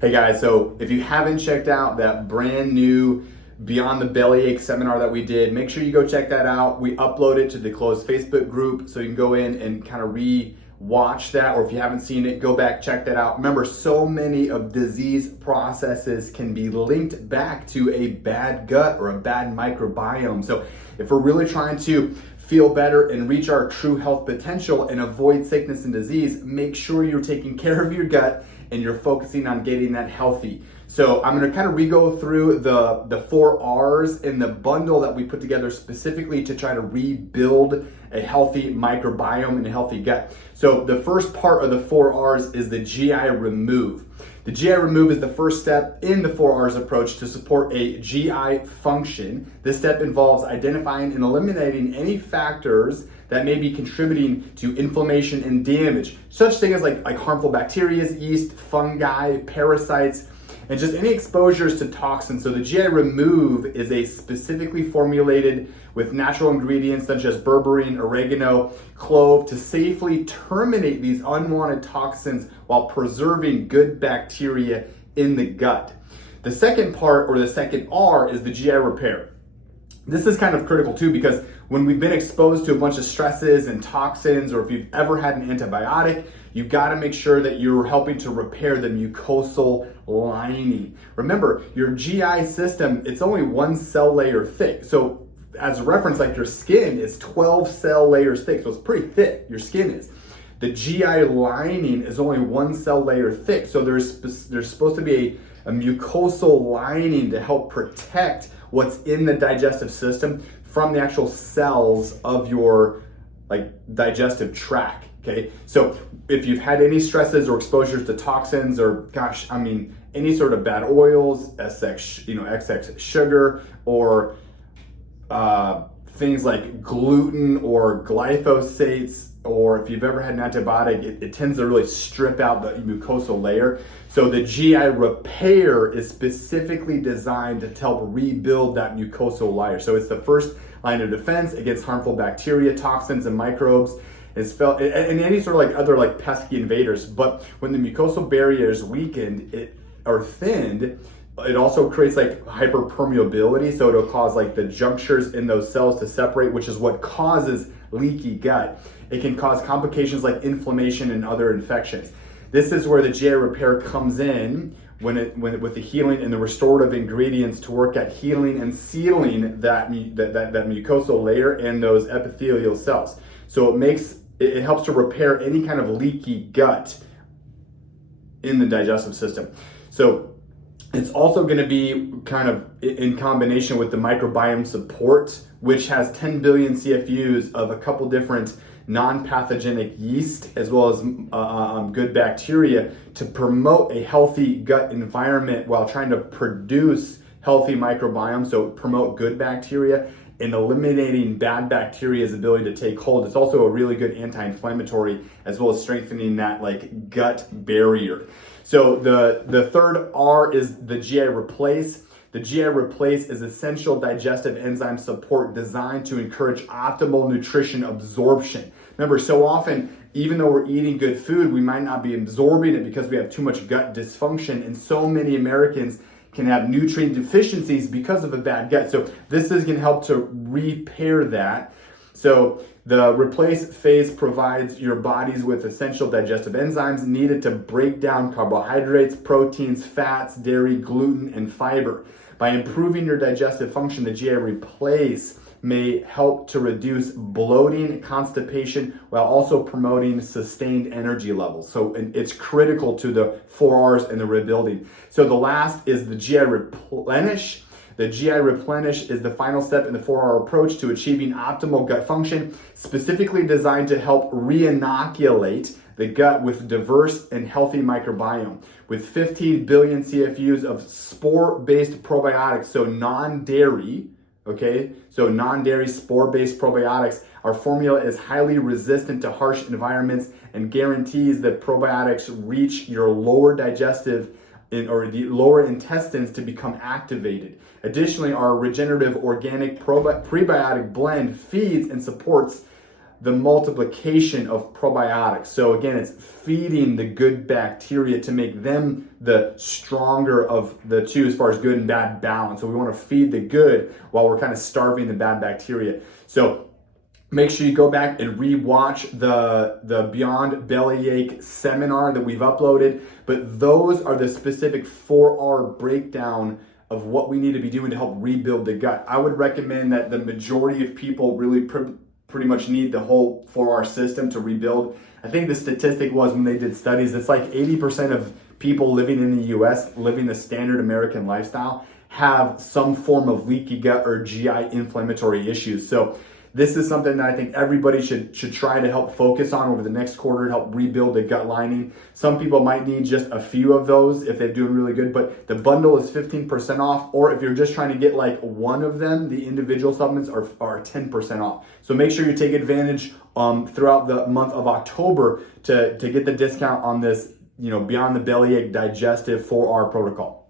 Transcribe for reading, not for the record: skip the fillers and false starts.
Hey guys, so if you haven't checked out that brand new Beyond the Bellyache seminar that we did, make sure you go check that out. We upload it to the closed Facebook group so you can go in and kind of re-watch that, or if you haven't seen it, go back, check that out. Remember, so many of disease processes can be linked back to a bad gut or a bad microbiome. So if we're really trying to feel better and reach our true health potential and avoid sickness and disease, make sure you're taking care of your gut and you're focusing on getting that healthy. So I'm going to kind of re-go through the 4Rs in the bundle that we put together specifically to try to rebuild a healthy microbiome and a healthy gut. So the first part of the 4Rs is the GI remove. The GI remove is the first step in the 4Rs approach to support a GI function. This step involves identifying and eliminating any factors that may be contributing to inflammation and damage. Such things like harmful bacteria, yeast, fungi, parasites, and just any exposures to toxins. So the GI remove is a specifically formulated with natural ingredients such as berberine, oregano, clove to safely terminate these unwanted toxins while preserving good bacteria in the gut. The second part, or the second R, is the GI repair. This is kind of critical too, because when we've been exposed to a bunch of stresses and toxins, or if you've ever had an antibiotic, you got to make sure that you're helping to repair the mucosal lining. Remember, your GI system, it's only one cell layer thick. So as a reference, like your skin is 12 cell layers thick, so it's pretty thick, your skin is. The GI lining is only one cell layer thick, so there's supposed to be a mucosal lining to help protect what's in the digestive system from the actual cells of your digestive tract. Okay, so if you've had any stresses or exposures to toxins, or any sort of bad oils, excess sugar, or things like gluten or glyphosates, or if you've ever had an antibiotic, it tends to really strip out the mucosal layer. So the GI repair is specifically designed to help rebuild that mucosal layer. So it's the first line of defense against harmful bacteria, toxins, and microbes. It's felt, and any sort of other pesky invaders. But when the mucosal barrier is weakened or thinned, it also creates hyperpermeability, so it'll cause the junctures in those cells to separate, which is what causes leaky gut. It can cause complications like inflammation and other infections. This is where the GI repair comes in with the healing and the restorative ingredients to work at healing and sealing that mucosal layer and those epithelial cells. So it helps to repair any kind of leaky gut in the digestive system. So it's also going to be kind of in combination with the microbiome support, which has 10 billion CFUs of a couple different non-pathogenic yeast, as well as good bacteria, to promote a healthy gut environment while trying to produce healthy microbiome, so promote good bacteria and eliminating bad bacteria's ability to take hold. It's also a really good anti-inflammatory, as well as strengthening that gut barrier. So the third R is the GI replace. The GI replace is essential digestive enzyme support designed to encourage optimal nutrition absorption. Remember, so often, even though we're eating good food, we might not be absorbing it because we have too much gut dysfunction, and so many Americans can have nutrient deficiencies because of a bad gut. So this is going to help to repair that. So the replace phase provides your bodies with essential digestive enzymes needed to break down carbohydrates, proteins, fats, dairy, gluten, and fiber. By improving your digestive function, the GI replace may help to reduce bloating, constipation, while also promoting sustained energy levels. So it's critical to the 4Rs and the rebuilding. So the last is the GI replenish. The GI replenish is the final step in the 4R approach to achieving optimal gut function, specifically designed to help re-inoculate the gut with diverse and healthy microbiome. With 15 billion CFUs of spore-based probiotics, so non-dairy, non-dairy spore-based probiotics, our formula is highly resistant to harsh environments and guarantees that probiotics reach your lower digestive or the lower intestines to become activated. Additionally, our regenerative organic prebiotic blend feeds and supports the multiplication of probiotics. So again, it's feeding the good bacteria to make them the stronger of the two as far as good and bad balance. So we want to feed the good while we're kind of starving the bad bacteria. So make sure you go back and re-watch the Beyond Bellyache seminar that we've uploaded. But those are the specific 4R breakdown of what we need to be doing to help rebuild the gut. I would recommend that the majority of people really pretty much need the whole 4R system to rebuild. I think the statistic was when they did studies, it's like 80% of people living in the US, living the standard American lifestyle, have some form of leaky gut or GI inflammatory issues. So this is something that I think everybody should try to help focus on over the next quarter to help rebuild the gut lining. Some people might need just a few of those if they're doing really good, but the bundle is 15% off, or if you're just trying to get like one of them, the individual supplements are 10% off. So make sure you take advantage throughout the month of October to get the discount on this, Beyond the Bellyache Digestive 4R protocol.